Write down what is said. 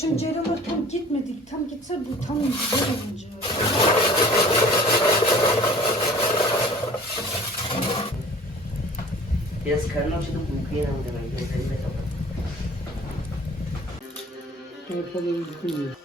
Şimdi Ceylanlar tam gitmedik. Tam gitse bu tam güzel olacak. Biraz karnı açıldı, uykuya inandı ben. Gözlerimi de kapattım. Telefonu izliyor.